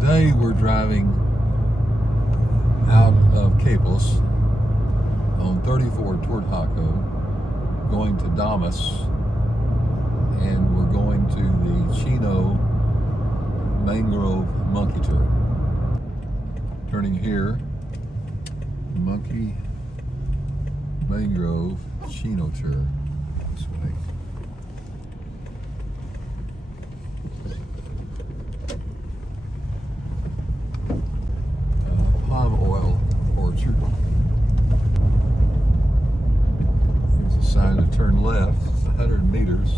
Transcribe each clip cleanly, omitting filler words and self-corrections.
Today we're driving out of Quepos on 34 toward Jacó, going to Damas, and we're going to the Chino Mangrove Monkey Tour. Turning here, Monkey Mangrove CHINO Tour. This way. Palm oil orchard. There's a sign to turn left. It's 100 meters.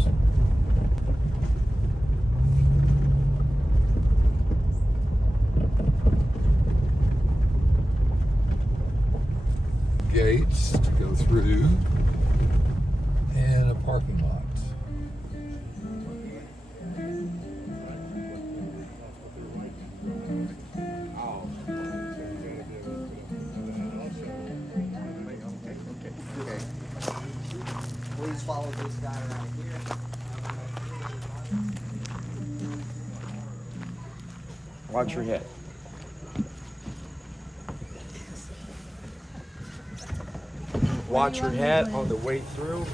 Gates to go through, and a parking lot. Please follow this guy right here. Watch your head. Watch your head on the way through.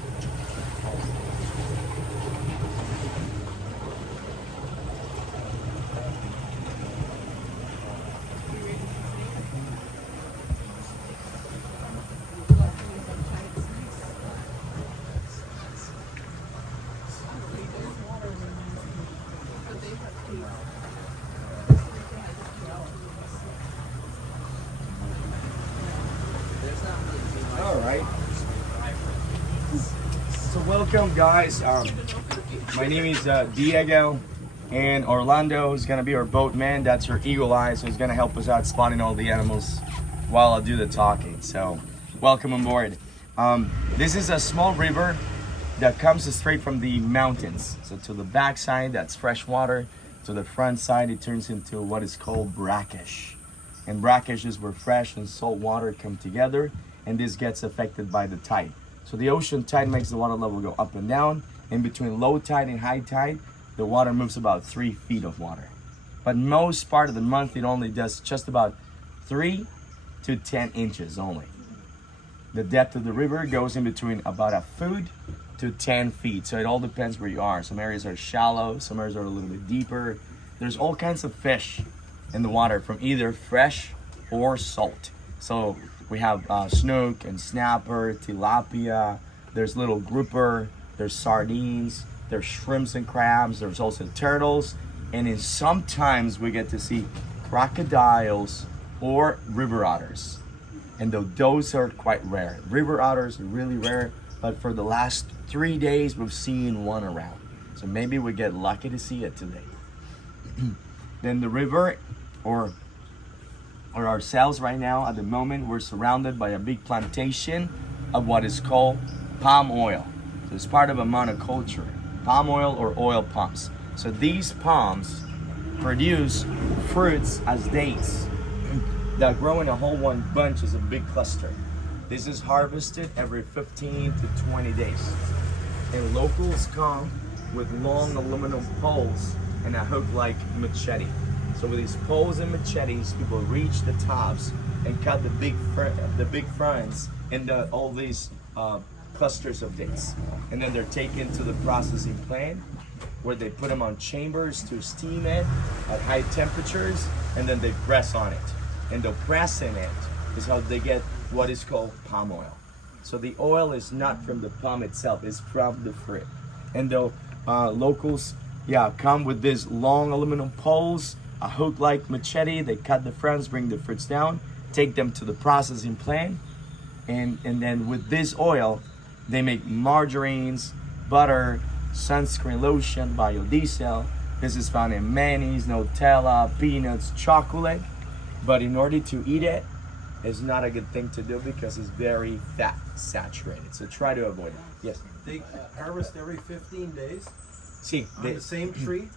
All right. So welcome, guys. My name is Diego, and Orlando is gonna be our boatman. That's our eagle eye, so he's gonna help us out spotting all the animals while I do the talking. So welcome on board. This is a small river that comes straight from the mountains. So to the back side, that's fresh water. To the front side, it turns into what is called brackish. And brackish is where fresh and salt water come together, and this gets affected by the tide. So the ocean tide makes the water level go up and down. In between low tide and high tide, the water moves about 3 feet of water. But most part of the month, it only does just about 3 to 10 inches only. The depth of the river goes in between about a foot to 10 feet. So it all depends where you are. Some areas are shallow, some areas are a little bit deeper. There's all kinds of fish in the water, from either fresh or salt. So we have snook and snapper, tilapia, there's little grouper, there's sardines, there's shrimps and crabs, there's also turtles, and then sometimes we get to see crocodiles or river otters. And those are quite rare. River otters are really rare, but for the last 3 days we've seen one around. So maybe we get lucky to see it today. Then the river, or ourselves right now at the moment, we're surrounded by a big plantation of what is called palm oil. So it's part of a monoculture, palm oil or oil palms. So these palms produce fruits as dates that grow in a whole one bunch as a big cluster. This is harvested every 15 to 20 days. And locals come with long aluminum poles and a hook like machete. So with these poles and machetes, people reach the tops and cut the big ferns into all these clusters of dates. And then they're taken to the processing plant where they put them on chambers to steam it at high temperatures, and then they press on it. And the pressing it is how they get what is called palm oil. So the oil is not from the palm itself, it's from the fruit. And the locals come with these long aluminum poles, a hook-like machete. They cut the fronds, bring the fruits down, take them to the processing plant, and then with this oil, they make margarines, butter, sunscreen lotion, biodiesel. This is found in mayonnaise, Nutella, peanuts, chocolate. But in order to eat it, it's not a good thing to do because it's very fat saturated. So try to avoid it. Yes? They harvest every 15 days See, on the same tree?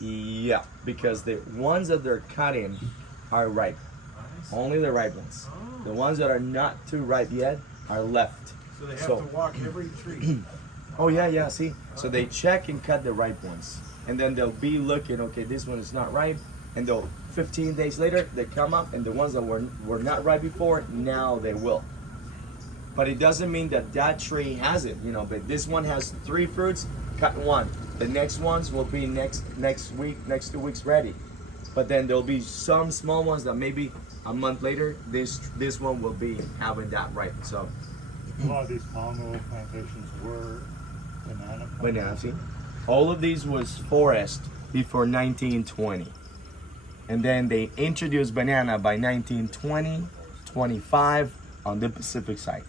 Yeah, because the ones that they're cutting are ripe. Only the ripe ones. The ones that are not too ripe yet are left. So they have to walk every tree. Oh yeah, see? So they check and cut the ripe ones. And then they'll be looking, okay, this one is not ripe. And though 15 days later, they come up, and the ones that were not ripe before, now they will. But it doesn't mean that that tree has it, you know, but this one has 3 fruits, cut one. The next ones will be next week, next 2 weeks ready. But then there'll be some small ones that maybe a month later, this one will be having that ripe. So A lot of these palm oil plantations were banana. banana, see? All of these was forest before 1920. And then they introduced banana by 1920, 25 on the Pacific side.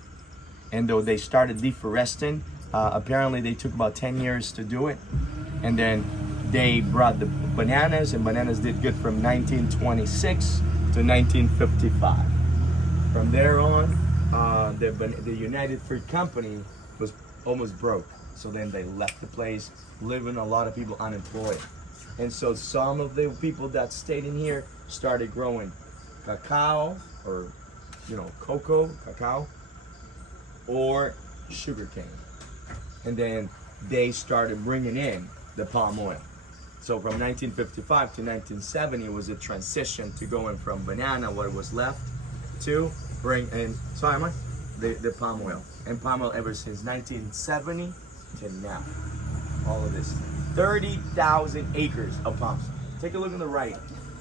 And though they started deforesting, apparently they took about 10 years to do it. And then they brought the bananas, and bananas did good from 1926 to 1955. From there on, the United Fruit Company was almost broke. So then they left the place, leaving a lot of people unemployed. And so some of the people that stayed in here started growing cacao, or cocoa, cacao, or sugarcane. And then they started bringing in the palm oil. So from 1955 to 1970 was a transition to going from banana, what was left, to bring in, the palm oil. And palm oil ever since 1970 to now. All of this. 30,000 acres of palms. Take a look on the right.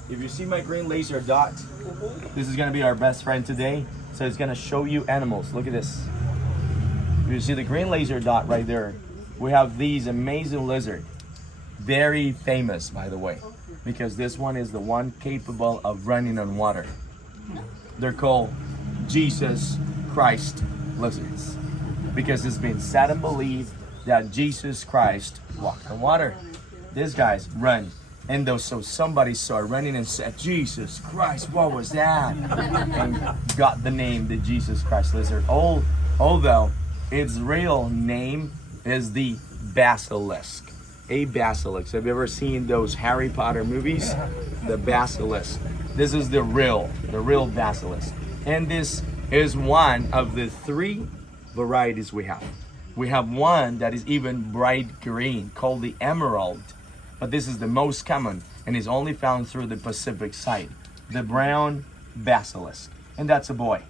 If you see my green laser dot, this is gonna be our best friend today. So it's gonna show you animals. Look at this. If you see the green laser dot right there, we have these amazing lizards. Very famous, by the way, because this one is the one capable of running on water. They're called Jesus Christ lizards, because it's been said and believed that Jesus Christ walked on water. These guys run. And so somebody saw running and said, Jesus Christ, what was that? And got the name, the Jesus Christ lizard. Although its real name is the basilisk. A basilisk. Have you ever seen those Harry Potter movies? The basilisk. This is the real basilisk. And this is one of the 3 varieties we have. We have one that is even bright green, called the emerald. But this is the most common and is only found through the Pacific side. The brown basilisk. And that's a boy.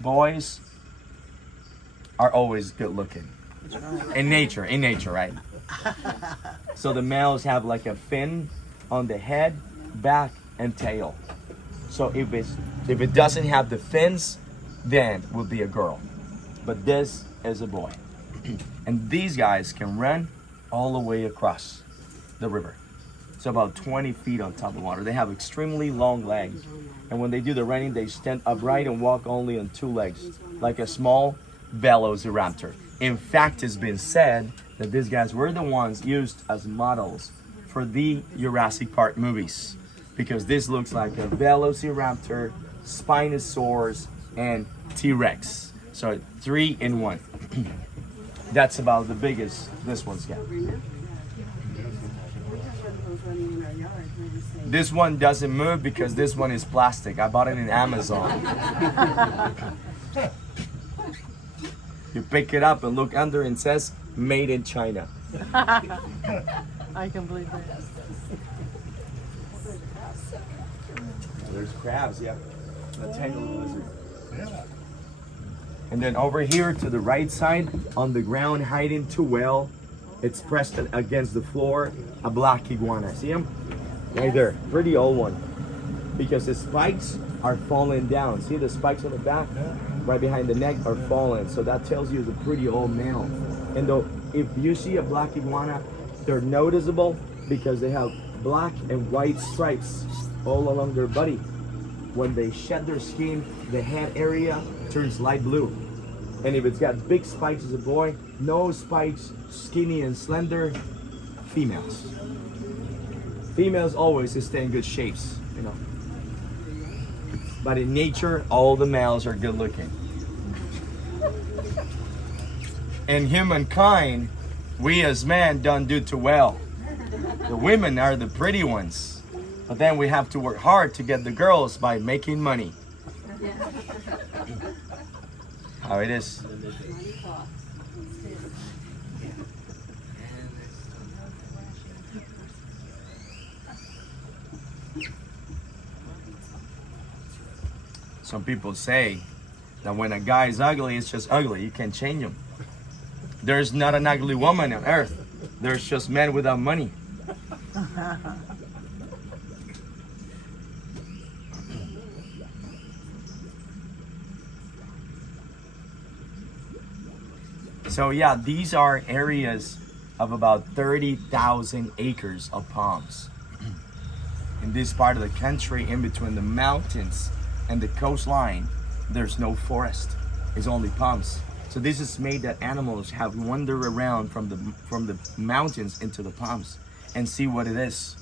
Boys are always good looking. In nature, right? So the males have like a fin on the head, back, and tail. So if it doesn't have the fins, then it will be a girl. But this is a boy. And these guys can run all the way across the river. It's about 20 feet on top of the water. They have extremely long legs. And when they do the running, they stand upright and walk only on 2 legs, like a small velociraptor. In fact, it's been said that these guys were the ones used as models for the Jurassic Park movies, because this looks like a velociraptor, spinosaurus, and T-Rex. So 3 in 1. That's about the biggest this one's got. This one doesn't move because this one is plastic. I bought it in Amazon. You pick it up and look under, and it says made in China. I can believe that. There's crabs, yeah. The tangled lizard. Yeah. And then over here to the right side, on the ground, hiding too well, it's pressed against the floor, a black iguana. See him? Right there, pretty old one. Because the spikes are falling down. See the spikes on the back? Right behind the neck are falling. So that tells you it's a pretty old male. And though if you see a black iguana, they're noticeable because they have black and white stripes all along their body. When they shed their skin, the head area turns light blue. And if it's got big spikes as a boy, no spikes, skinny and slender, females. Females always stay in good shapes, you know. But in nature, all the males are good looking. In humankind, we as men don't do too well. The women are the pretty ones. But then we have to work hard to get the girls by making money. How it is. some people say that when a guy is ugly, it's just ugly. You can't change him. There's not an ugly woman on earth. There's just men without money. So yeah, these are areas of about 30,000 acres of palms. In this part of the country, in between the mountains and the coastline, there's no forest. It's only palms. So this is made that animals have wandered around from the mountains into the palms and see what it is.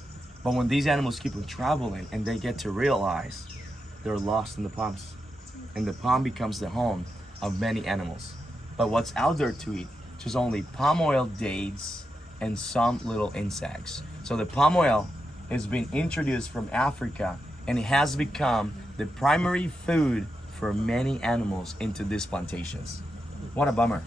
But when these animals keep on traveling and they get to realize they're lost in the palms, and the palm becomes the home of many animals. But what's out there to eat? Just only palm oil, dates, and some little insects. So the palm oil has been introduced from Africa, and it has become the primary food for many animals into these plantations. What a bummer.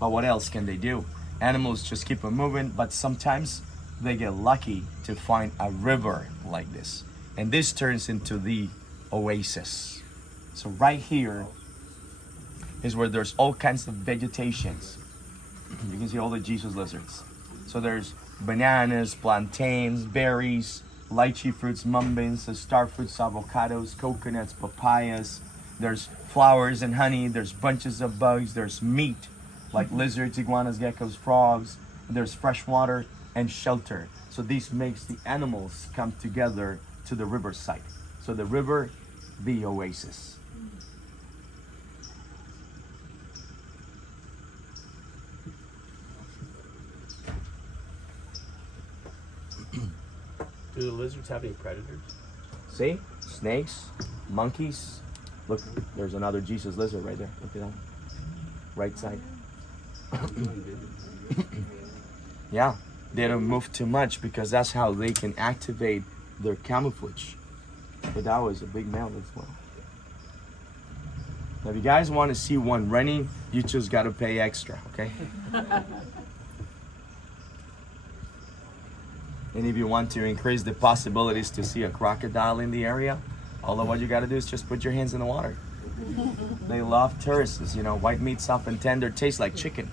But what else can they do? Animals just keep on moving, but sometimes they get lucky to find a river like this. And this turns into the oasis. So right here is where there's all kinds of vegetations. You can see all the Jesus lizards. So there's bananas, plantains, berries, lychee fruits, mumbeans, star fruits, avocados, coconuts, papayas. There's flowers and honey. There's bunches of bugs. There's meat like lizards, iguanas, geckos, frogs. There's fresh water and shelter. So this makes the animals come together to the riverside. So the river, the oasis. Do the lizards have any predators? See? Snakes, monkeys. Look, there's another Jesus lizard right there. Look at that. Right side. Yeah, they don't move too much because that's how they can activate their camouflage. But that was a big male as well. Now, if you guys want to see one running, you just got to pay extra, okay? And if you want to increase the possibilities to see a crocodile in the area, all of what you got to do is just put your hands in the water. They love tourists, you know, white meat, soft and tender, tastes like chicken.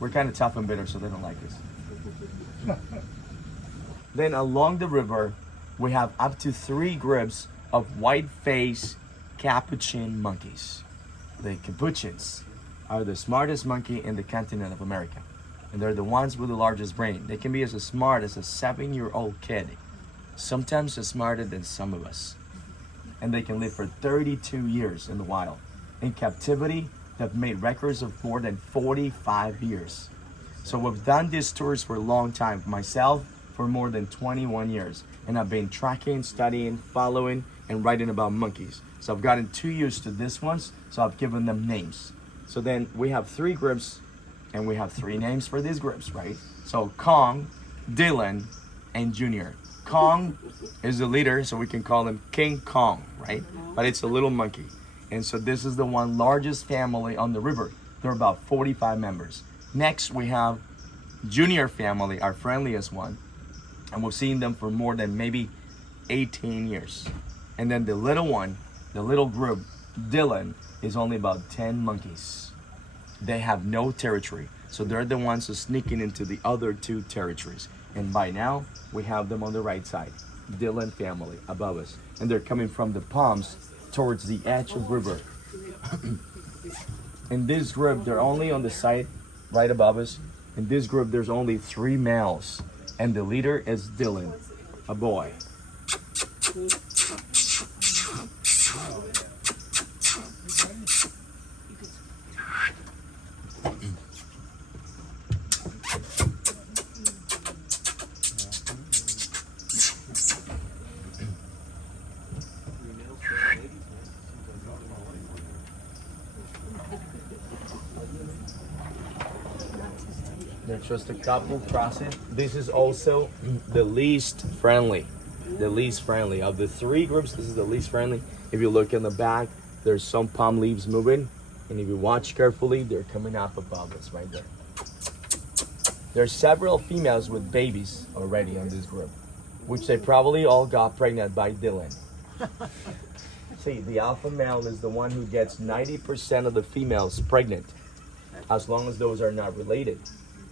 We're kind of tough and bitter, so they don't like us. Then along the river, we have up to 3 groups of white-faced capuchin monkeys. The capuchins are the smartest monkey in the continent of America. And they're the ones with the largest brain. They can be as smart as a 7-year-old kid. Sometimes smarter than some of us. And they can live for 32 years in the wild. In captivity, they've made records of more than 45 years. So we've done these tours for a long time. Myself, for more than 21 years. And I've been tracking, studying, following, and writing about monkeys. So I've gotten too used to these ones, so I've given them names. So then we have 3 groups, and we have 3 names for these groups, right? So Kong, Dylan, and Junior. Kong is the leader, so we can call him King Kong, right? But it's a little monkey. And so this is the one largest family on the river. There are about 45 members. Next, we have Junior family, our friendliest one. And we've seen them for more than maybe 18 years. And then the little one, the little group, Dylan, is only about 10 monkeys. They have no territory. So they're the ones who are sneaking into the other 2 territories. And by now, we have them on the right side. Dylan family above us. And they're coming from the palms towards the edge of river. In this group, they're only on the side right above us. In this group, there's only 3 males. And the leader is Dylan, a boy. There's just a couple crossing. This is also the least friendly. The least friendly. Of the 3 groups, this is the least friendly. If you look in the back, there's some palm leaves moving. And if you watch carefully, they're coming up above us right there. There's several females with babies already on this group, which they probably all got pregnant by Dylan. See, the alpha male is the one who gets 90% of the females pregnant, as long as those are not related.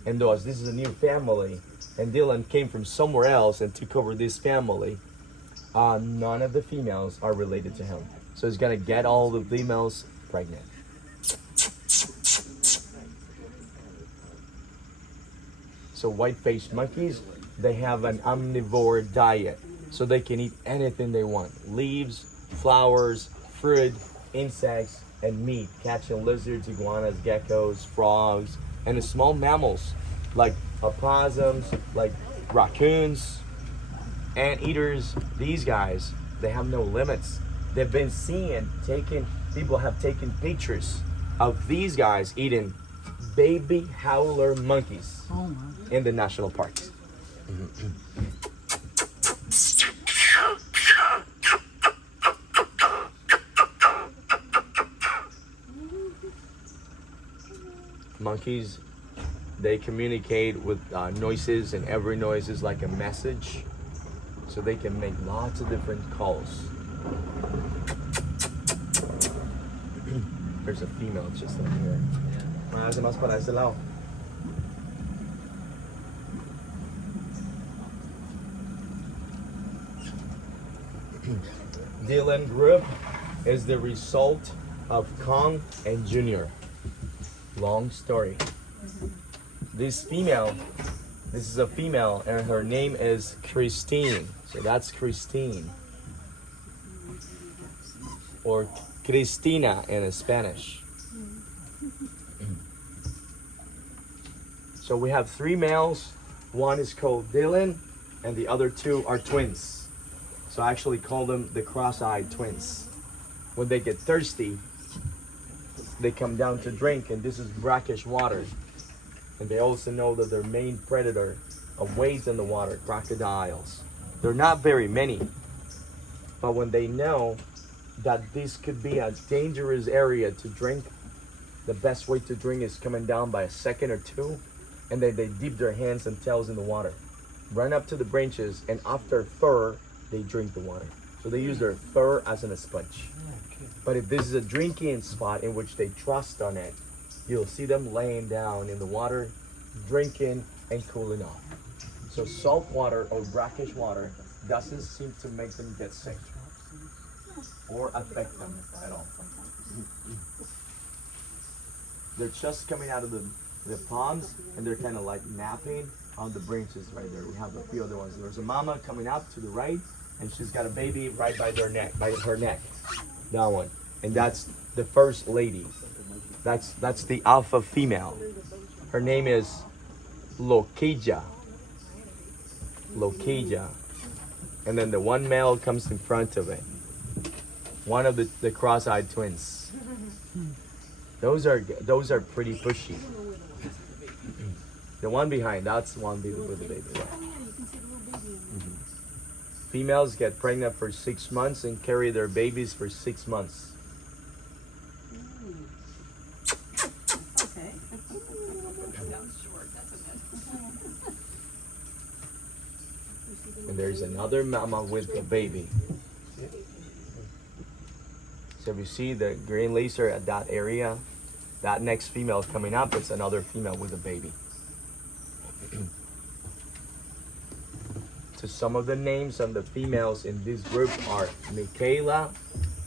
And thus, this is a new family, and Dylan came from somewhere else and took over this family. None of the females are related to him. So he's gonna get all the females pregnant. So white-faced monkeys, they have an omnivore diet. So they can eat anything they want. Leaves, flowers, fruit, insects, and meat. Catching lizards, iguanas, geckos, frogs, and the small mammals like opossums, like raccoons, anteaters. These guys, they have no limits. They've been seen, people have taken pictures of these guys eating baby howler monkeys in the national parks. Monkeys, they communicate with noises, and every noise is like a message. So they can make lots of different calls. There's a female just in here. Hace más para ese lado. Dylan group is the result of Kong and Junior. Long story. This is a female, and her name is Christine. So that's Christine. Or Cristina in Spanish. So we have 3 males. One is called Dylan, and the other 2 are twins. So I actually call them the cross-eyed twins. When they get thirsty, they come down to drink, and this is brackish water. And they also know that their main predator wades in the water, crocodiles. They're not very many, but when they know that this could be a dangerous area to drink, the best way to drink is coming down by a second or 2, and then they dip their hands and tails in the water, run up to the branches, and off their fur, they drink the water. So they use their fur as a sponge. But if this is a drinking spot in which they trust on it, you'll see them laying down in the water, drinking and cooling off. So salt water or brackish water doesn't seem to make them get sick or affect them at all. They're just coming out of the ponds, and they're kind of like napping on the branches right there. We have a few other ones. There's a mama coming up to the right, and she's got a baby right by her neck. That one. And that's the first lady. That's the alpha female. Her name is Lokeja. And then the one male comes in front of it. One of the cross-eyed twins. Those are pretty pushy. The one behind, that's one with the baby. Yeah. Females get pregnant for 6 months and carry their babies for 6 months. And there's another mama with the baby. So if you see the green laser at that area, that next female coming up, it's another female with a baby. So some of the names on the females in this group are Michaela,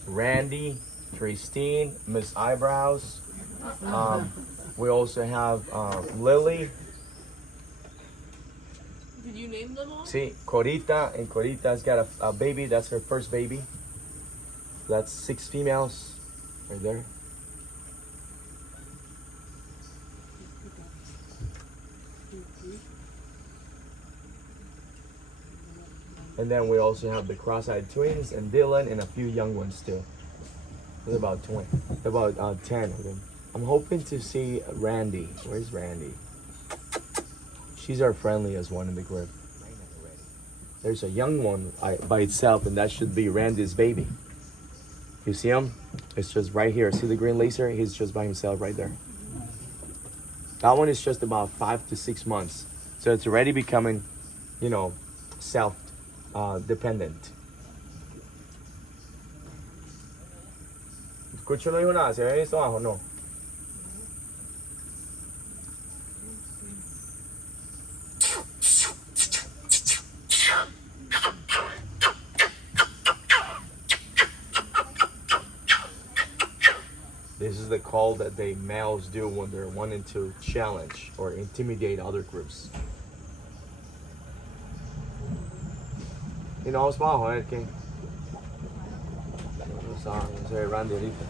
Randy, Christine, Miss Eyebrows. We also have Lily. Did you name them all? See, Corita, and Corita's got a baby. That's her first baby. That's 6 females right there. And then we also have the cross-eyed twins and Dylan and a few young ones too. There's about 10 of them. I'm hoping to see Randy. Where's Randy? She's our friendliest one in the group. There's a young one by itself, and that should be Randy's baby. You see him? It's just right here. See the green laser? He's just by himself right there. That one is just about 5 to 6 months. So it's already becoming, self-dependent. Escucho no dijo nada, ¿se ve esto abajo? No. This is the call that the males do when they're wanting to challenge or intimidate other groups. Y no vamos abajo a ver qué. No se ve Randy ahorita.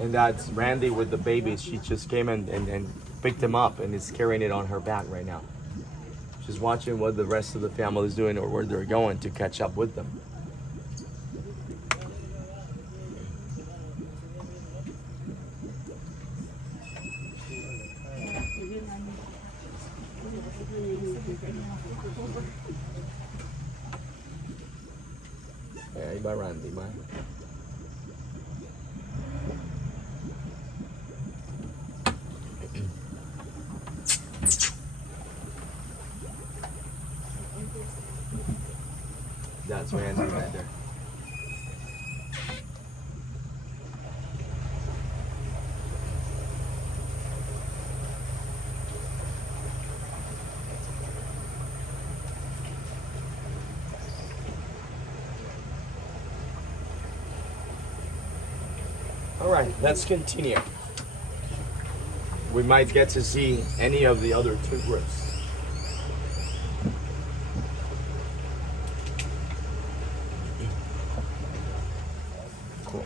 And that's Randy with the babies. She just came and picked him up and is carrying it on her back right now. She's watching what the rest of the family is doing or where they're going to catch up with them. Ahí va Randy, man. That's Randy right there. All right, let's continue. We might get to see any of the other two groups. Cool.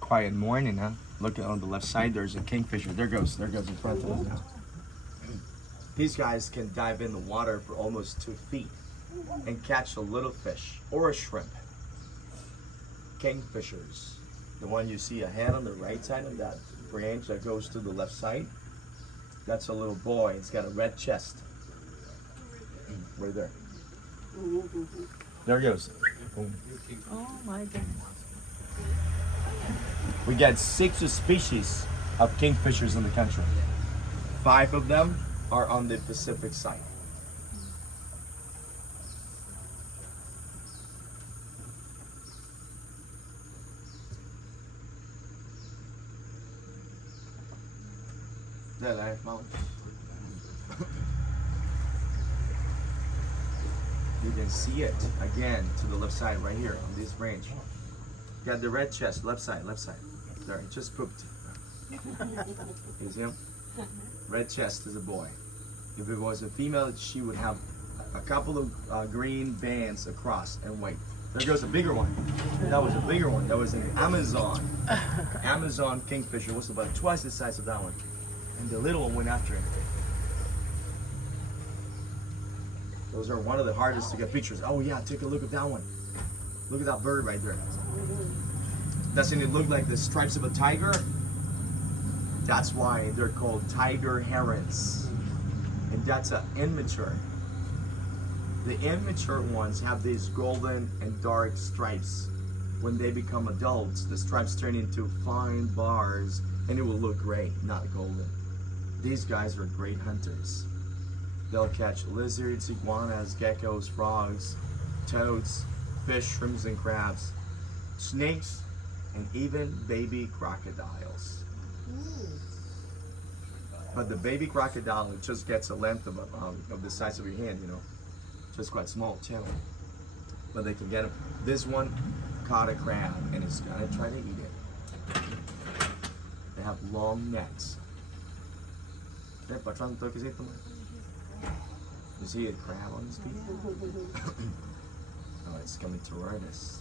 Quiet morning, huh? Look on the left side, there's a kingfisher. There goes in front of us now. These guys can dive in the water for almost 2 feet and catch a little fish or a shrimp. Kingfishers. The one you see ahead on the right side of that branch that goes to the left side, that's a little boy. It's got a red chest. Right there. There it goes. Boom. Oh my goodness. We got 6 species of kingfishers in the country. 5 of them are on the Pacific side. There, Mount. You can see it again to the left side right here on this branch. Got the red chest, left side, left side. There, it just pooped. You see him? Red chest is a boy. If it was a female, she would have a couple of green bands across and white. There goes a bigger one. That was a bigger one. That was an Amazon. Amazon kingfisher was about twice the size of that one. And the little one went after him. Those are one of the hardest to get pictures. Oh yeah, take a look at that one. Look at that bird right there. Doesn't it look like the stripes of a tiger? That's why they're called tiger herons. And that's an immature. The immature ones have these golden and dark stripes. When they become adults, the stripes turn into fine bars and it will look gray, not golden. These guys are great hunters. They'll catch lizards, iguanas, geckos, frogs, toads, fish, shrimps, and crabs, snakes, and even baby crocodiles. But the baby crocodile, it just gets a length of the size of your hand, you know, just quite small too. but they can get them. This one caught a crab and it's gonna try to eat it. They have long necks. You see a crab on his feet? Oh, it's coming toward us.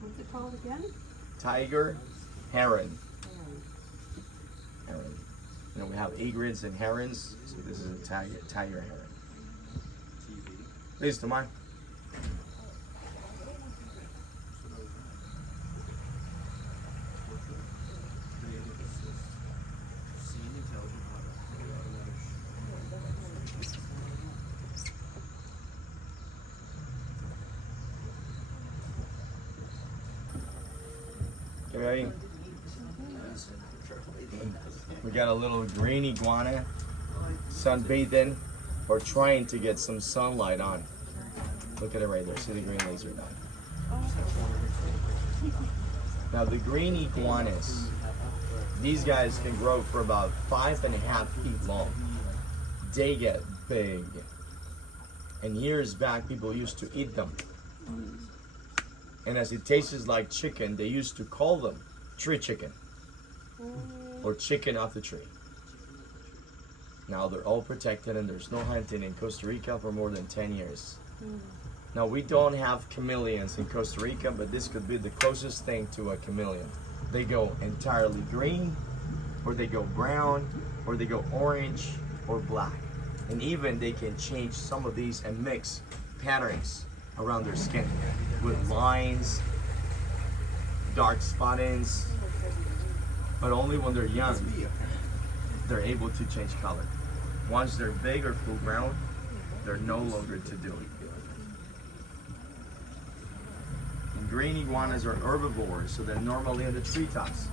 What's it called again? Tiger heron. Heron. You know, we have egrets and herons, so this is a tiger heron. Listo, Mar. Okay. We got a little green iguana sunbathing or trying to get some sunlight on. Look at it right there. See the green laser dot. Now the green iguanas, these guys can grow for about 5.5 feet long. They get big. And years back, people used to eat them. And as it tastes like chicken, they used to call them tree chicken or chicken off the tree. Now they're all protected and there's no hunting in Costa Rica for more than 10 years. Now we don't have chameleons in Costa Rica, but this could be the closest thing to a chameleon. They go entirely green, or they go brown, or they go orange or black. And even they can change some of these and mix patterns around their skin with lines, dark spottings, but only when they're young they're able to change color. Once they're big or full grown, they're no longer to do it. And green iguanas are herbivores, so they're normally in the treetops.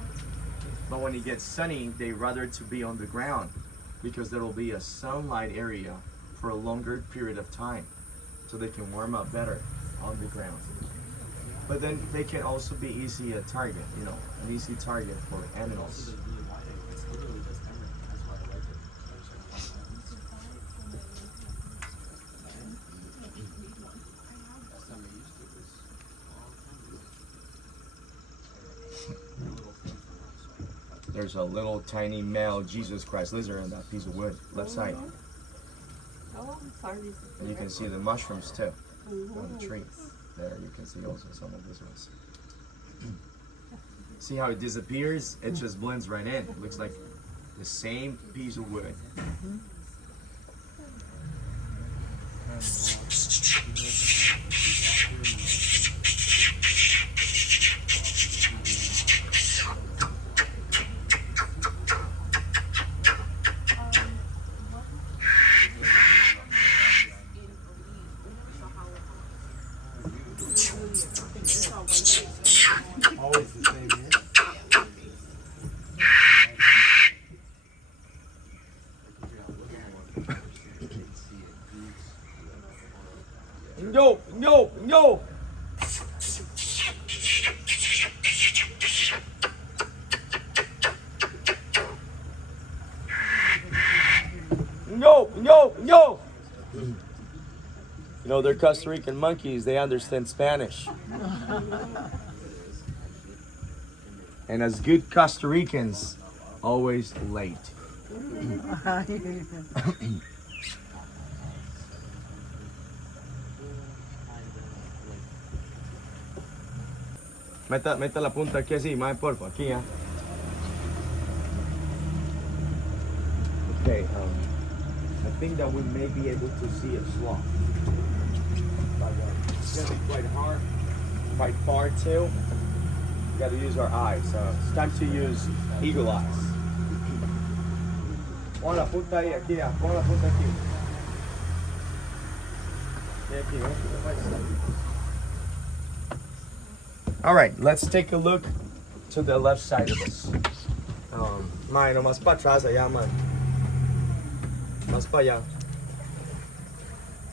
But when it gets sunny, they rather to be on the ground because there will be a sunlight area for a longer period of time, so they can warm up better on the ground. But then they can also be easy a target, you know, an easy target for animals. There's a little tiny male Jesus Christ lizard on that piece of wood, left side. Oh, I'm sorry. And you can see the mushrooms too on the tree. There you can see also some of these ones. See how it disappears? It just blends right in. It looks like the same piece of wood. Always the same here. No, no, no! No, no, no! You know, they're Costa Rican monkeys. They understand Spanish. And as good Costa Ricans, always late. Meta la punta aquí así, más porfa, aquí ya. Okay, I think that we may be able to see a sloth. But it's gonna be quite hard, quite far too. We gotta use our eyes. It's time to use eagle eyes. Pon la punta ahí, aquí ya. Pon la punta aquí. Aquí, all right, let's take a look to the left side of this. Mano, más para atrás allá, man. Más para allá.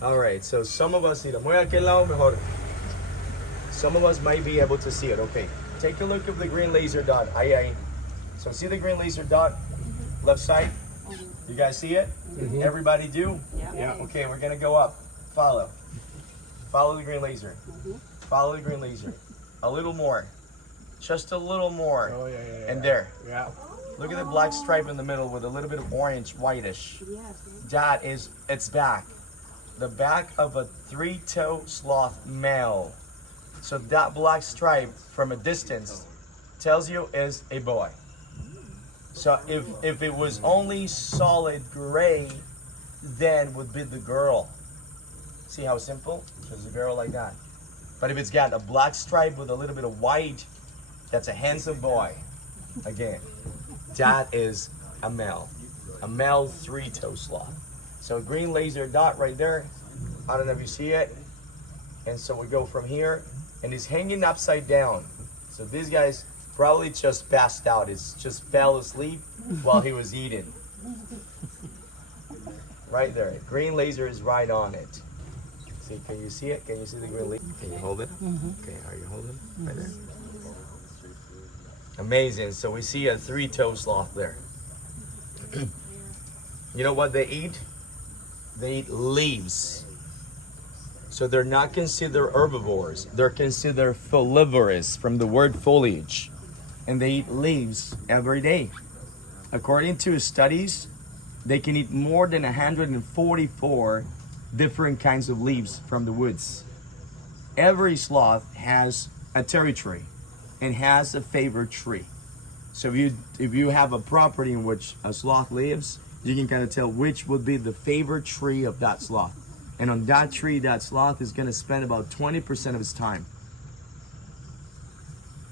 All right, so some of us see them. Muy a aquel lado mejor. Some of us might be able to see it. Okay, take a look at the green laser dot. Aye. So see the green laser dot, left side? You guys see it? Everybody do? Yeah. Okay, we're gonna go up. Follow. Follow the green laser. Follow the green laser. A little more. Just a little more. Oh, yeah. And there. Yeah. Look at the black stripe in the middle with a little bit of orange, whitish. Yes. That is its back. The back of a three-toe sloth male. So that black stripe from a distance tells you is a boy. So if it was only solid gray, then would be the girl. See how simple? There's a girl like that. But if it's got a black stripe with a little bit of white, that's a handsome boy. Again, that is a male three-toe sloth. So green laser dot right there. I don't know if you see it. And so we go from here, and he's hanging upside down. So these guys probably just passed out. It's just fell asleep while he was eating. Right there. Green laser is right on it. See, can you see it? Can you see the green laser? Can you hold it? Okay, are you holding it? Right there. Amazing. So we see a three-toe sloth there. You know what they eat? They eat leaves. So they're not considered herbivores. They're considered folivorous from the word foliage. And they eat leaves every day. According to studies, they can eat more than 144 different kinds of leaves from the woods. Every sloth has a territory and has a favorite tree. So if you have a property in which a sloth lives, you can kind of tell which would be the favorite tree of that sloth. And on that tree, that sloth is going to spend about 20% of his time.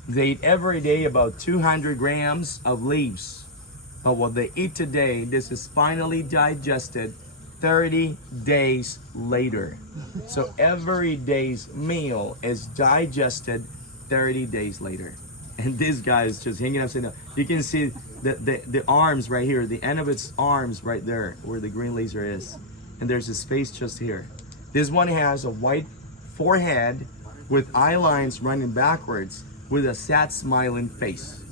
They eat every day about 200 grams of leaves. But what they eat today, this is finally digested 30 days later. So every day's meal is digested 30 days later. And this guy is just hanging upside down. You can see the arms right here, the end of its arms right there where the green laser is. And there's his face just here. This one has a white forehead with eye lines running backwards with a sad smiling face.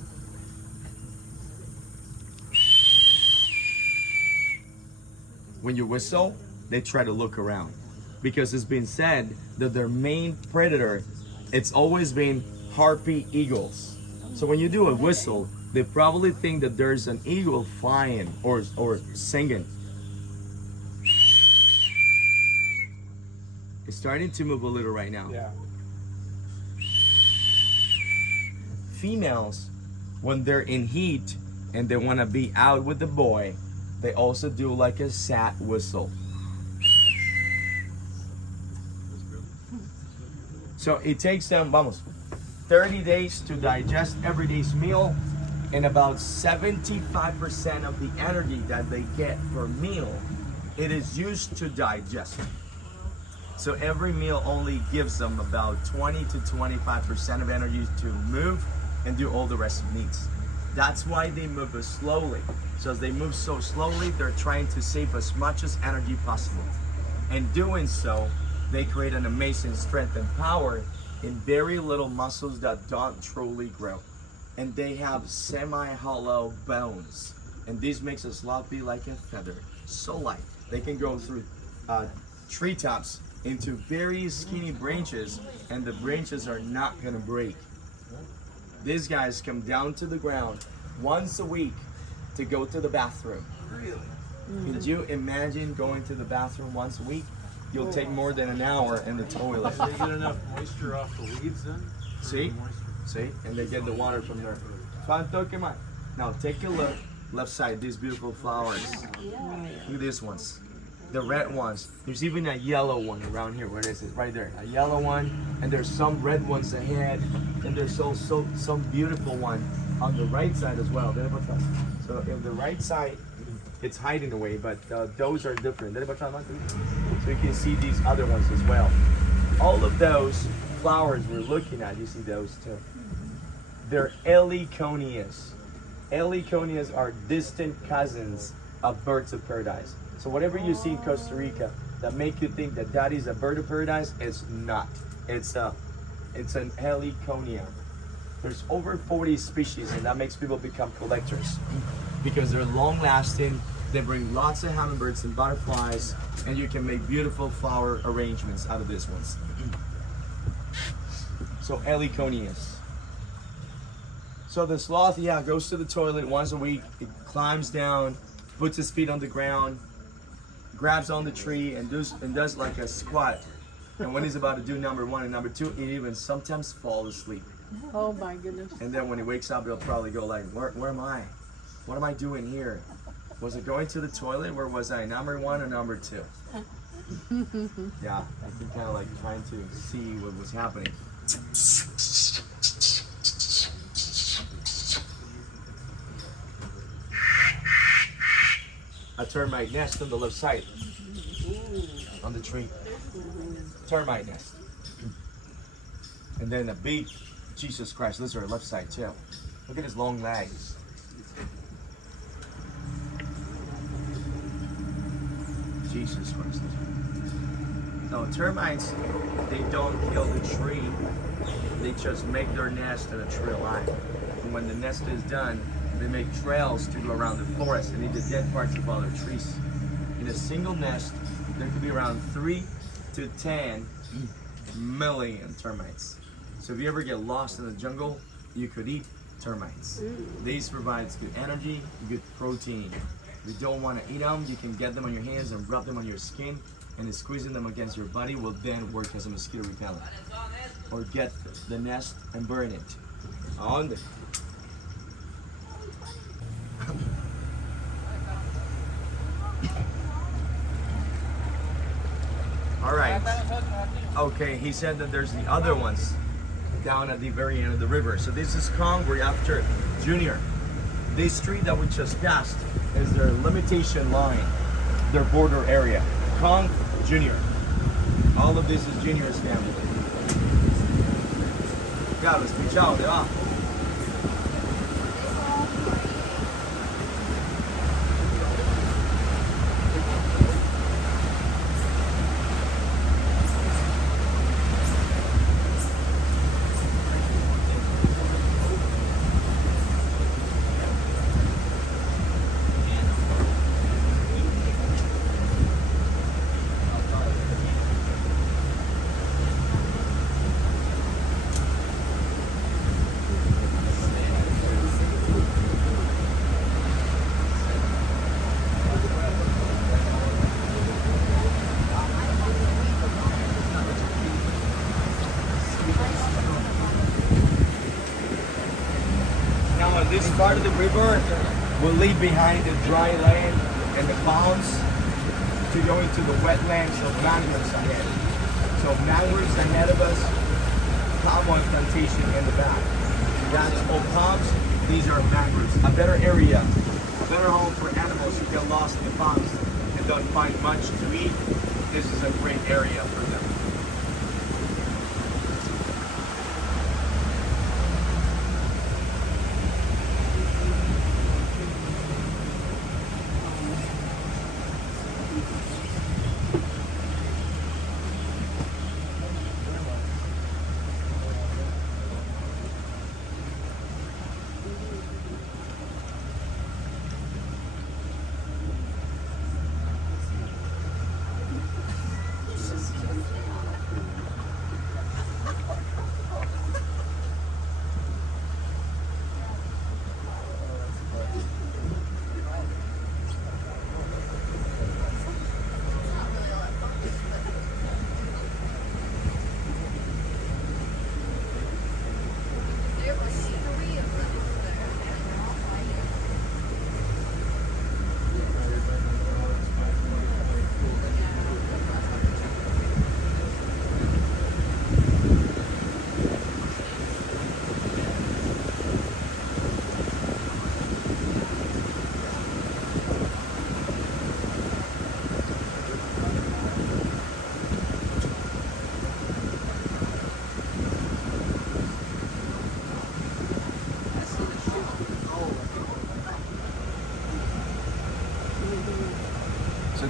When you whistle, they try to look around because it's been said that their main predator, it's always been harpy eagles. So when you do a whistle, they probably think that there's an eagle flying or singing. It's starting to move a little right now. Yeah. Females, when they're in heat and they want to be out with the boy, they also do like a sad whistle. So it takes them, 30 days to digest every day's meal, and about 75% of the energy that they get per meal, it is used to digest. So every meal only gives them about 20 to 25% of energy to move and do all the rest of needs. That's why they move slowly. So as they move so slowly, they're trying to save as much as energy possible. And doing so, they create an amazing strength and power in very little muscles that don't truly grow. And they have semi-hollow bones. And this makes a sloth be like a feather, so light. They can go through treetops into very skinny branches, and the branches are not gonna break. These guys come down to the ground once a week to go to the bathroom. Really? Could you imagine going to the bathroom once a week? You'll take more than an hour in the toilet. Do they get enough moisture off the leaves then? See? See? And they get the water from there. Now take a look, left side, these beautiful flowers. Look at these ones. The red ones. There's even a yellow one around here. Where is it? Right there. A yellow one. And there's some red ones ahead. And there's also some beautiful one on the right side as well. So in the right side, it's hiding away, but those are different. So you can see these other ones as well. All of those flowers we're looking at, you see those too. They're heliconias. Heliconias are distant cousins of birds of paradise. So whatever you see in Costa Rica, that make you think that that is a bird of paradise. It's not. It's an heliconia. There's over 40 species, and that makes people become collectors because they're long lasting. They bring lots of hummingbirds and butterflies, and you can make beautiful flower arrangements out of these ones. So heliconias. So the sloth, yeah, goes to the toilet once a week. It climbs down, puts his feet on the ground, grabs on the tree, and does like a squat. And when he's about to do number one and number two, he even sometimes falls asleep. Oh my goodness. And then when he wakes up, he'll probably go like, where am I? What am I doing here? Was it going to the toilet? Where was I? Number one or number two? Yeah, I've been kind of like trying to see what was happening. A termite nest on the left side. On the tree. Termite nest. And then a big, Jesus Christ, those are left side too. Look at his long legs. Jesus Christ. No, termites, they don't kill the tree. They just make their nest in a tree alive. And when the nest is done, they make trails to go around the forest and eat the dead parts of other trees. In a single nest, there could be around 3 to 10 million termites. So if you ever get lost in the jungle, you could eat termites. These provides good energy, good protein. If you don't want to eat them, you can get them on your hands and rub them on your skin, and squeezing them against your body will then work as a mosquito repellent. Or get the nest and burn it. On the All right. Okay, he said that there's the other ones down at the very end of the river. So this is Kong, we're after Junior. This street that we just passed is their limitation line, their border area. Kong, Junior. All of this is Junior's family. Ya lo escuchado, ¿de va? This part of the river will leave behind the dry land and the palms to go into the wetlands of mangroves ahead. So mangroves ahead of us, palm oil plantation in the back. That's all palms, these are mangroves. A better area, a better home for animals who get lost in the palms and don't find much to eat. This is a great area for them.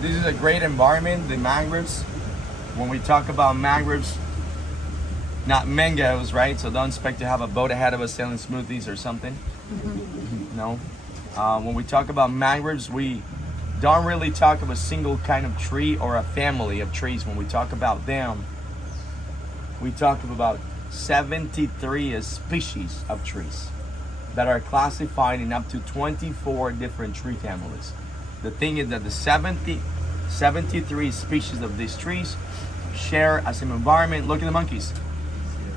this is a great environment, the mangroves. When we talk about mangroves, not mangoes, right? So don't expect to have a boat ahead of us selling smoothies or something. No. When we talk about mangroves, we don't really talk of a single kind of tree or a family of trees. When we talk about them, we talk about 73 species of trees that are classified in up to 24 different tree families. The thing is that the 73 species of these trees share as an environment, look at the monkeys,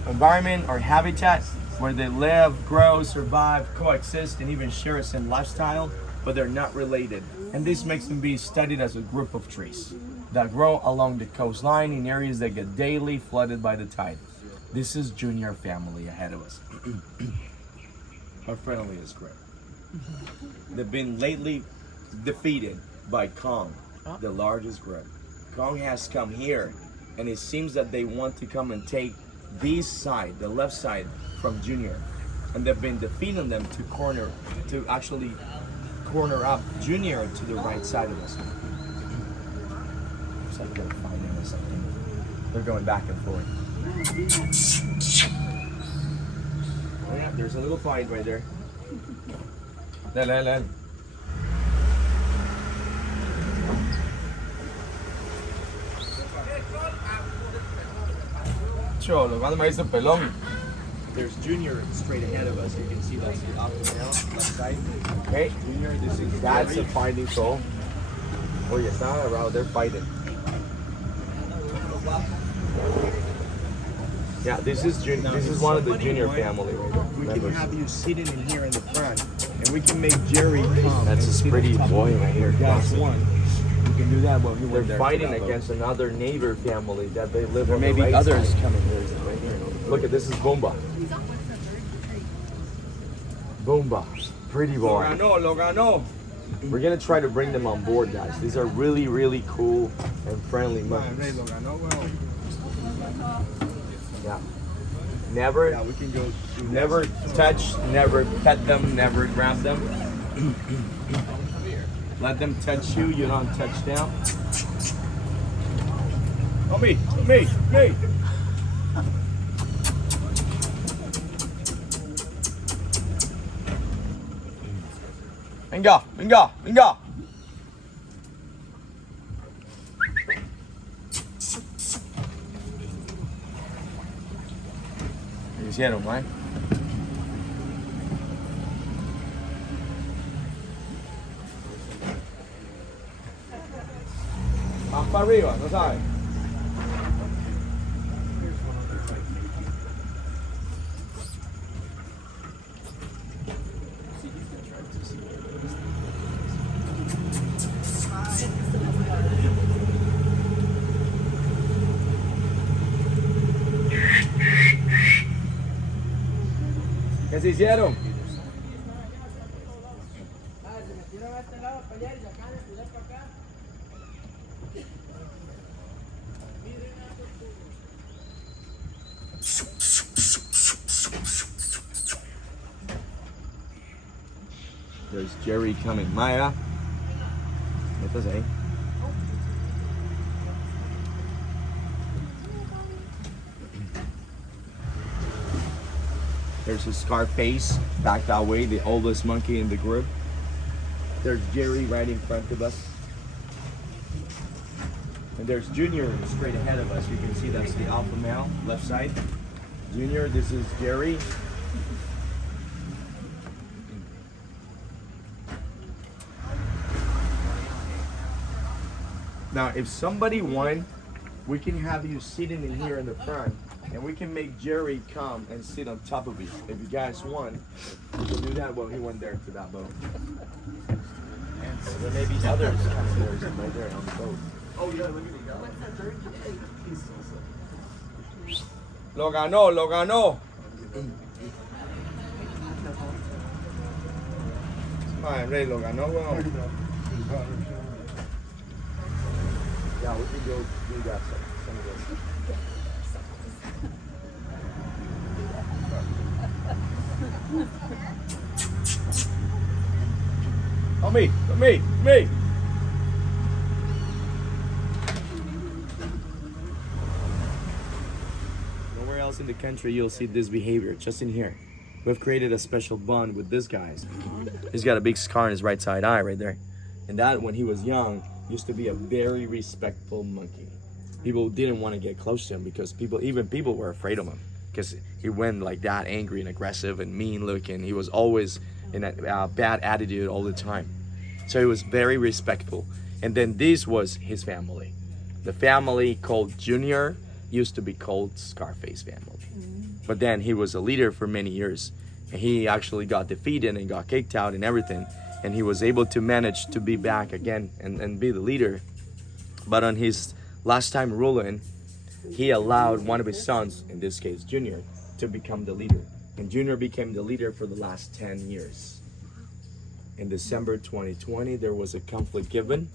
environment or habitat where they live, grow, survive, coexist, and even share a same lifestyle, but they're not related. And this makes them be studied as a group of trees that grow along the coastline in areas that get daily flooded by the tide. This is junior family ahead of us. Our friendliest group. They've been lately defeated by Kong, the largest group. Kong has come here, and it seems that they want to come and take this side, the left side, from Junior. And they've been defeating them to actually corner up Junior to the right side of us. Looks like they're fighting or something. They're going back and forth. Oh yeah, there's a little fight right there. Len. Cholo, cuando me dice pelón. There's Junior straight ahead of us. You can see that's the opposite now, left side. Okay, Junior, that's a fighting soul. Oh yeah, it's not around, they're fighting. Yeah, this is one of the Junior family. We can have you sitting in here in the front, and we can make Jerry come. That's a pretty boy right here. That's one. We can do that when they're fighting against another neighbor family that they live on. There may be others coming. There's right here. Look at this is Boomba. Boomba, pretty boy. Lo ganó. We're gonna try to bring them on board, guys. These are really, really cool and friendly monkeys. Yeah. Never, we can go never touch, never pet them, never grab them. Let them touch you, you don't touch them. Oh, me. Venga. ¿Qué hicieron, man? Más para arriba, no sabes. ¿Qué se hicieron? There's Jerry coming. Maya, métase ahí. There's a SCARFACE back that way, the oldest monkey in the group. There's Jerry right in front of us. And there's Junior straight ahead of us. You can see that's the alpha male, left side. Junior, this is Jerry. Now, if somebody won, we can have you sitting in here in the front, and we can make Jerry come and sit on top of you. If you guys won, we can do that when he went there to that boat. And so there may be others coming there right there on the boat. Oh yeah, look at the guy. Lo ganó. Madre, lo ganó, weón. Yeah, we can go do that some of this. Oh, me. else in the country you'll see this behavior, just in here. We've created a special bond with this guy. He's got a big scar on his right side eye right there. And that, when he was young, used to be a very respectful monkey. People didn't want to get close to him because even people were afraid of him because he went like that, angry and aggressive and mean looking. He was always in a bad attitude all the time. So he was very respectful. And then this was his family. The family called Junior used to be called Scarface family. But then he was a leader for many years. And he actually got defeated and got kicked out and everything. And he was able to manage to be back again and be the leader. But on his last time ruling, he allowed one of his sons, in this case Junior, to become the leader. And Junior became the leader for the last 10 years. In December 2020, there was a conflict given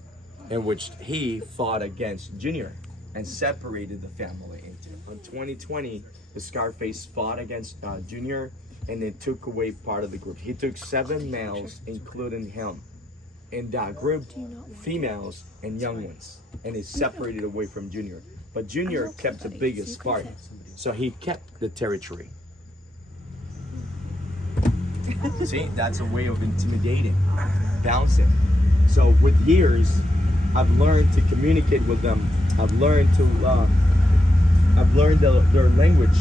in which he fought against Junior and separated the family. In 2020, the Scarface fought against Junior, and it took away part of the group. He took 7 males, including him. In that group, females and young ones, and it separated away from Junior. But Junior kept the biggest part, so he kept the territory. See, that's a way of intimidating, bouncing. So with years, I've learned to communicate with them. I've learned their language,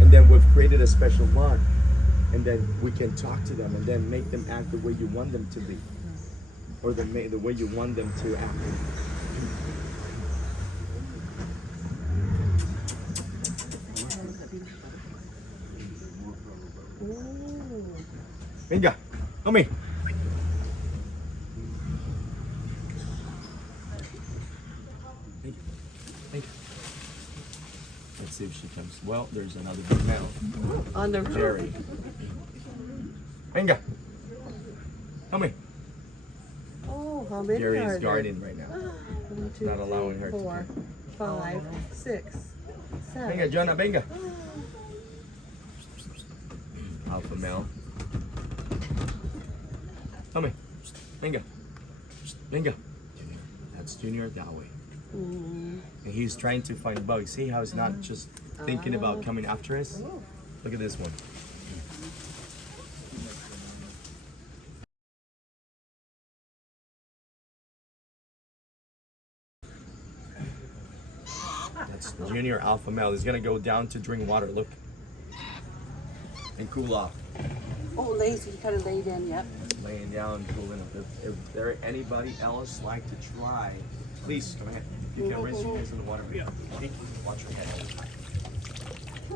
and then we've created a special bond. And then we can talk to them and then make them act the way you want them to be, or the way you want them to act. Venga, come here. Let's see if she comes. Well, there's another big male. On the roof. Jerry. Venga. Come here. Oh, how many Jerry are is there? guarding right now. 1, 2, Not allowing her to 4, 5, 6, 7. Venga, Jonah, venga. Alpha male. Come here. Venga. Venga. That's Junior that way. And he's trying to find bugs. See how he's not just thinking about coming after us? Look at this one. That's Junior alpha male. He's gonna go down to drink water. Look. And cool off. Oh, lazy. You kind of laid in, yep. Laying down, cooling off. If there anybody else like to try, please come ahead. You can rinse your hands in the water. Yeah. Watch your head all the time.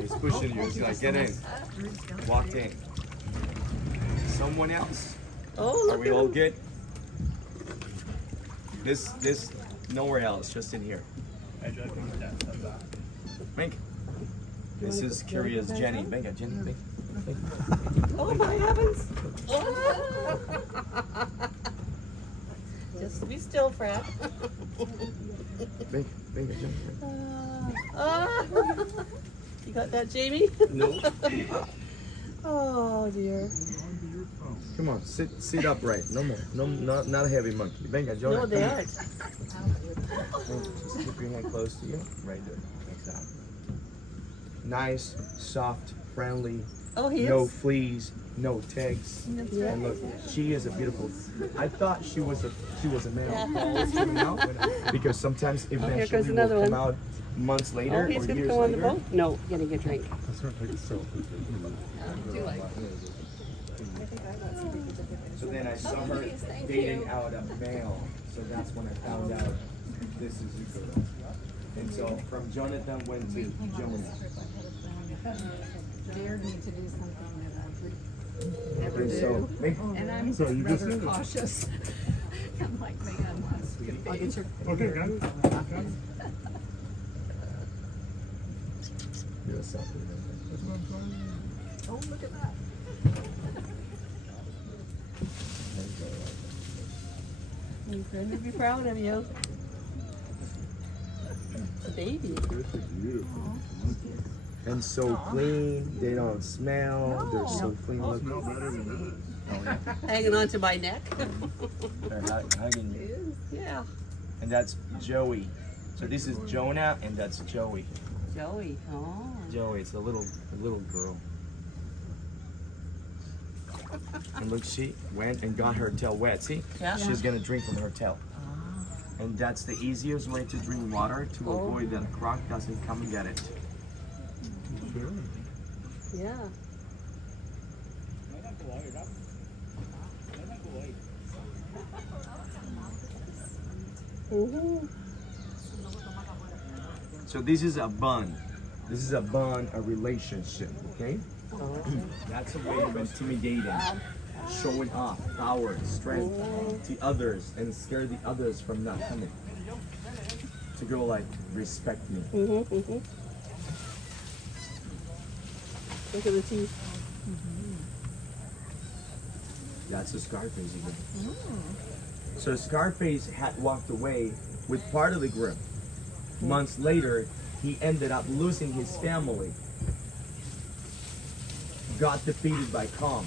He's pushing you. He's like, get in. Walked in. Someone else? Oh, Are we all good? This, nowhere else, just in here. Mink. This is curious Jenny. Venga, Jenny, venga. Oh, my heavens. Just be still, Fred. Venga, venga, Jenny. You got that, Jamie? No. Oh, dear. Come on, sit upright. No more. No, not a heavy monkey. Venga, Jonah. No, they aren't. Just keep your hand close to you. Right there. Like that. Nice, soft, friendly. Oh, he No is? fleas, no ticks. Yeah. And look, she is a beautiful. I thought she was a male. Always coming out, because sometimes eventually comes will another come one. out months later Oh, he's or going to years go on the later. boat? No, getting a drink. So then I saw her dating out a male. So that's when I found out this is Rica. And so from Jonathan went to Jonah. Dared me to do something that I would never And do. so, And I'm So you just rather did it. cautious. I'm like, man, that's good. I'll get your Okay, guys. do something. Oh, look at that. He's going to be proud of you. The baby. And so clean, they don't smell, they're so clean looking. Hanging on to my neck. They're hugging you. Yeah. And that's Joey. So this is Jonah and that's Joey. Joey. Oh. Joey, it's a little girl. And look, she went and got her tail wet. See? Yeah. She's gonna drink from her tail. And that's the easiest way to drink water to avoid that a croc doesn't come and get it. Yeah. Mm-hmm. So this is a bond. This is a bond, a relationship, okay? That's a way of intimidating, showing off power, strength to others, and scare the others from not coming. To go like, respect me. Mm-hmm. Mm-hmm. Look at the teeth. That's a Scarface again. So Scarface had walked away with part of the group. Months later, he ended up losing his family. Got defeated by Kong.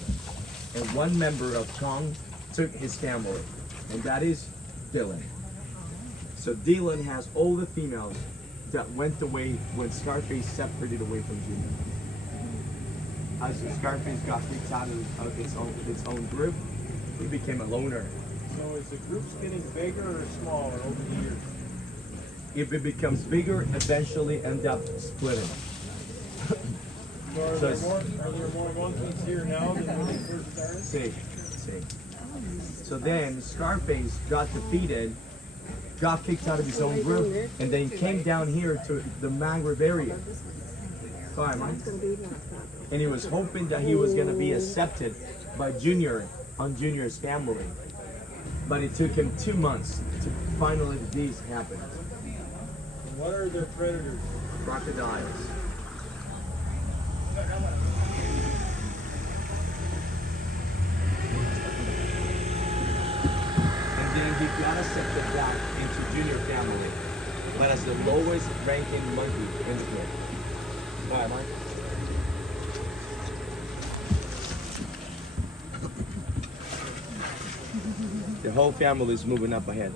And one member of Kong took his family. And that is Dylan. So Dylan has all the females that went away when Scarface separated away from Junior. As Scarface got kicked out of its own group, he became a loner. So is the groups getting bigger or smaller over the years? If it becomes bigger, eventually end up splitting. So are there more monkeys here now than when they first started? See. So then Scarface got defeated, got kicked out of his own group, and then came down here to the mangrove area. Sorry, Mike. And he was hoping that he was gonna be accepted by Junior on Junior's family. But it took him 2 months to finally these happen. And what are their predators? Crocodiles. And then he got accepted back into Junior family, but as the lowest ranking monkey in the group. Why, Mike? The whole family is moving up ahead.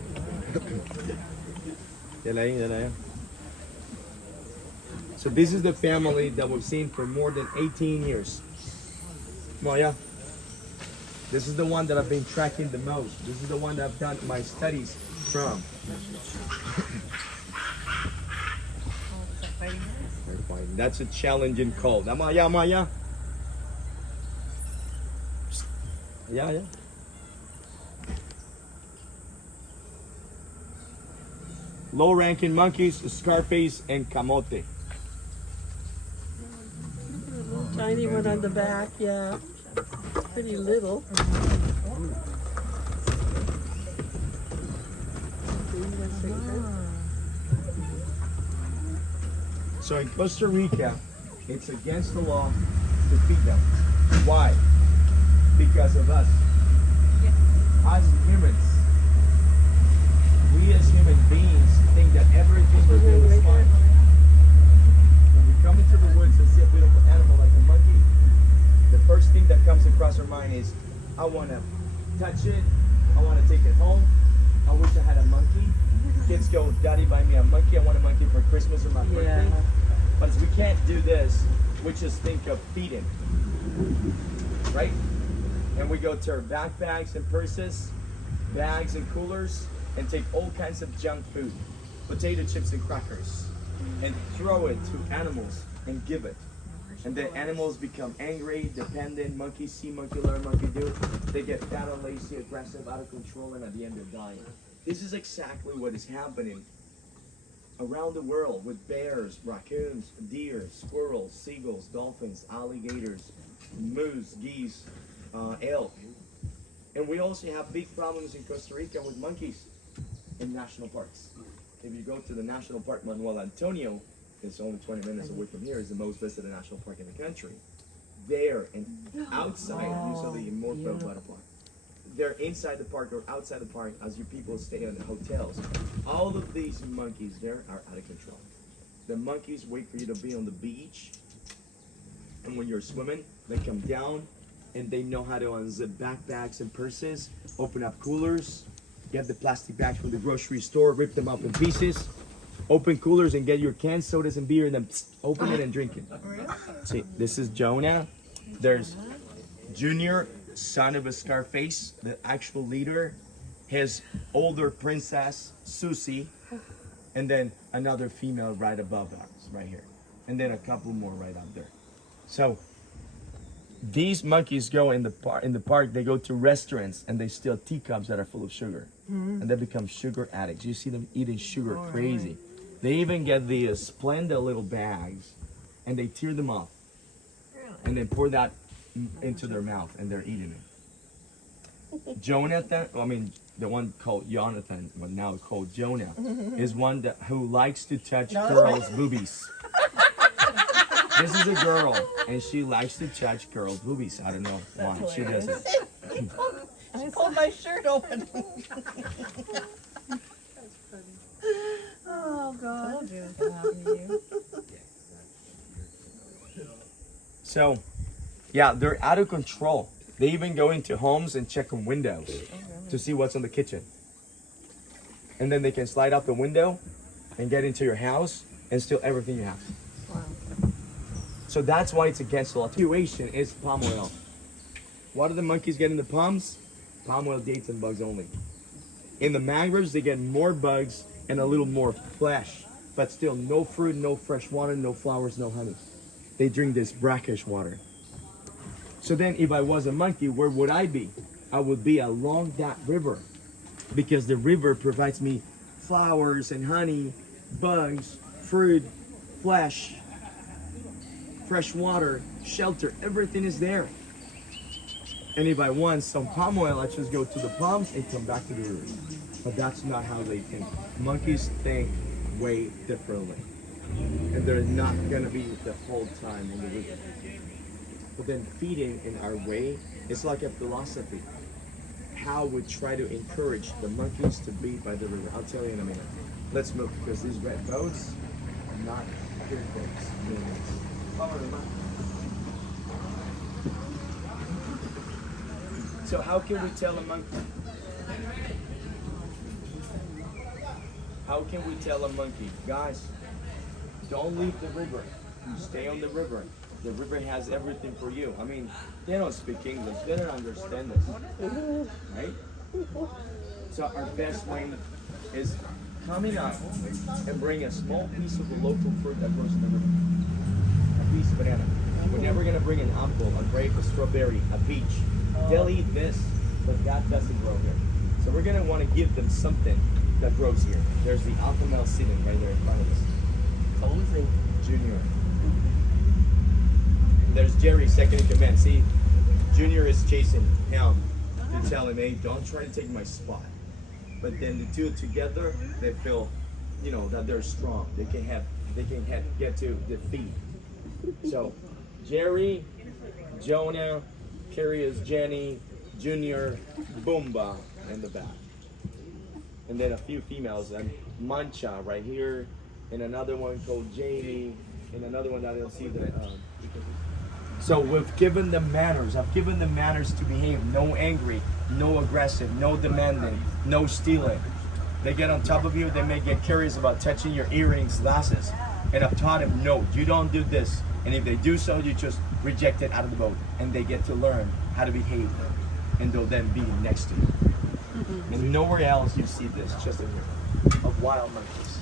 So this is the family that we've seen for more than 18 years. Maya. This is the one that I've been tracking the most. This is the one that I've done my studies from. That's a challenging call. Maya, Maya. Yeah. Low-ranking monkeys, Scarface, and Camote. Tiny one on the back, yeah. Pretty little. So in Costa Rica, it's against the law to feed them. Why? Because of us. As humans, we as human beings think that everything we do is fine. When we come into the woods and see a beautiful animal like a monkey, the first thing that comes across our mind is, I want to touch it, I want to take it home, I wish I had a monkey. Kids go, Daddy, buy me a monkey, I want a monkey for Christmas or my birthday. But as we can't do this, we just think of feeding, right? And we go to our backpacks and purses, bags and coolers, and take all kinds of junk food, potato chips and crackers, and throw it to animals and give it. And then animals become angry, dependent, monkey see, monkey learn, monkey do. They get fat and lazy, aggressive, out of control, and at the end they're dying. This is exactly what is happening around the world with bears, raccoons, deer, squirrels, seagulls, dolphins, alligators, moose, geese, elk. And we also have big problems in Costa Rica with monkeys in national parks. If you go to the national park Manuel Antonio, it's only 20 minutes away from here, is the most visited national park in the country. There and outside, usually in more butterfly. They're inside the park or outside the park as you people stay in the hotels. All of these monkeys there are out of control. The monkeys wait for you to be on the beach, and when you're swimming, they come down and they know how to unzip backpacks and purses, open up coolers, get the plastic bags from the grocery store, rip them up in pieces, open coolers and get your canned sodas and beer and then open it and drink it. See, this is Jonah. There's Junior, son of a SCARFACE, the actual leader. His older princess, Susie, and then another female right above us, right here. And then a couple more right up there. So these monkeys go in the park, they go to restaurants and they steal teacups that are full of sugar. And they become sugar addicts. You see them eating sugar crazy. They even get the Splenda little bags and they tear them off. And then pour that into their mouth and they're eating it. Jonathan, the one called Jonathan, but now called Jonah, is one who likes to touch girls' boobies. This is a girl, and she likes to touch girls' boobies. I don't know why she does it. I pulled my shirt open. Oh God. So, yeah, they're out of control. They even go into homes and check on windows to see what's in the kitchen. And then they can slide out the window and get into your house and steal everything you have. Wow. So that's why it's against the law. Situation is palm oil. What do the monkeys get in the palms? Palm oil, dates, and bugs only. In the mangroves, they get more bugs and a little more flesh, but still no fruit, no fresh water, no flowers, no honey. They drink this brackish water. So then if I was a monkey, where would I be? I would be along that river, because the river provides me flowers and honey, bugs, fruit, flesh, fresh water, shelter, everything is there. And if I want some palm oil, I just go to the palms and come back to the river. But that's not how they think. Monkeys think way differently. And they're not gonna be the whole time in the river. But then feeding in our way is like a philosophy. How we try to encourage the monkeys to be by the river. I'll tell you in a minute. Let's move, because these red boats are not good boats. So how can we tell a monkey? How can we tell a monkey, guys, don't leave the river. Stay on the river. The river has everything for you. I mean, they don't speak English. They don't understand this, right? So our best way is coming up and bring a small piece of the local fruit that grows in the river. A piece of banana. We're never gonna bring an apple, a grape, a strawberry, a peach. They'll eat this, but that doesn't grow here. So we're gonna want to give them something that grows here. There's the alpha male sitting right there in front of us. Cozy Junior. There's Jerry, second in command. See, Junior is chasing him to tell him, hey, don't try to take my spot. But then the two together, they feel, that they're strong. They can get to defeat. So, Jerry, Jonah, Curious Jenny, Junior, Boomba in the back. And then a few females, and Mancha right here, and another one called Jamie, and another one that I don't see that. So we've given them manners. I've given them manners to behave. No angry, no aggressive, no demanding, no stealing. They get on top of you, they may get curious about touching your earrings, glasses. And I've taught them, no, you don't do this. And if they do so, you just reject it out of the boat. And they get to learn how to behave. And they'll then be next to you. And nowhere else you see this, just in here, of wild monkeys.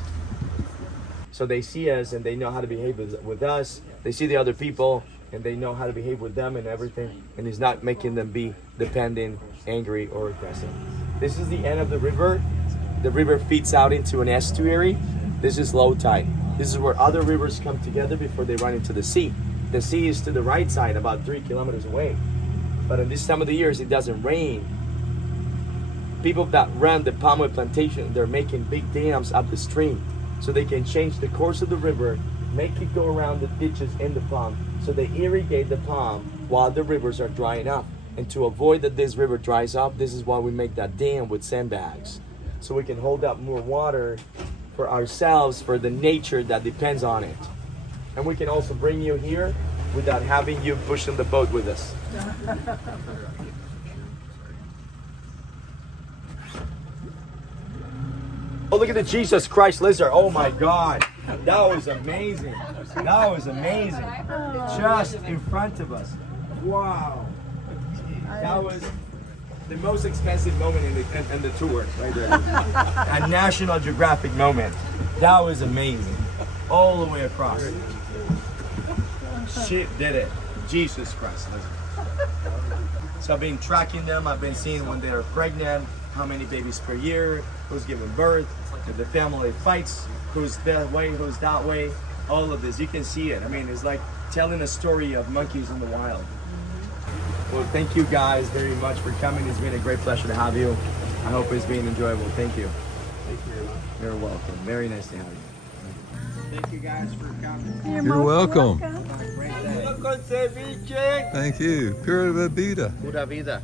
So they see us and they know how to behave with us. They see the other people and they know how to behave with them and everything. And it's not making them be dependent, angry, or aggressive. This is the end of the river. The river feeds out into an estuary. This is low tide. This is where other rivers come together before they run into the sea. The sea is to the right side, about 3 kilometers away. But in this time of the years, it doesn't rain. People that run the palm oil plantation, they're making big dams up the stream so they can change the course of the river, make it go around the ditches in the palm, so they irrigate the palm while the rivers are drying up. And to avoid that this river dries up, this is why we make that dam with sandbags, so we can hold up more water for ourselves, for the nature that depends on it. And we can also bring you here without having you pushing the boat with us. Oh, look at the Jesus Christ lizard. Oh my God. That was amazing. That was amazing. Just in front of us. Wow. That was the most expensive moment in the tour right there. A National Geographic moment. That was amazing. All the way across. Shit did it. Jesus Christ. So I've been tracking them. I've been seeing when they're pregnant, how many babies per year, who's giving birth, if the family fights, who's that way, who's that way. All of this, you can see it. I mean, it's like telling a story of monkeys in the wild. Well, thank you guys very much for coming. It's been a great pleasure to have you. I hope it's been enjoyable. Thank you. Thank you very much. You're welcome. Very nice to have you. Thank you guys for coming. You're welcome. Have a great day. Thank you. Pura vida. Pura vida.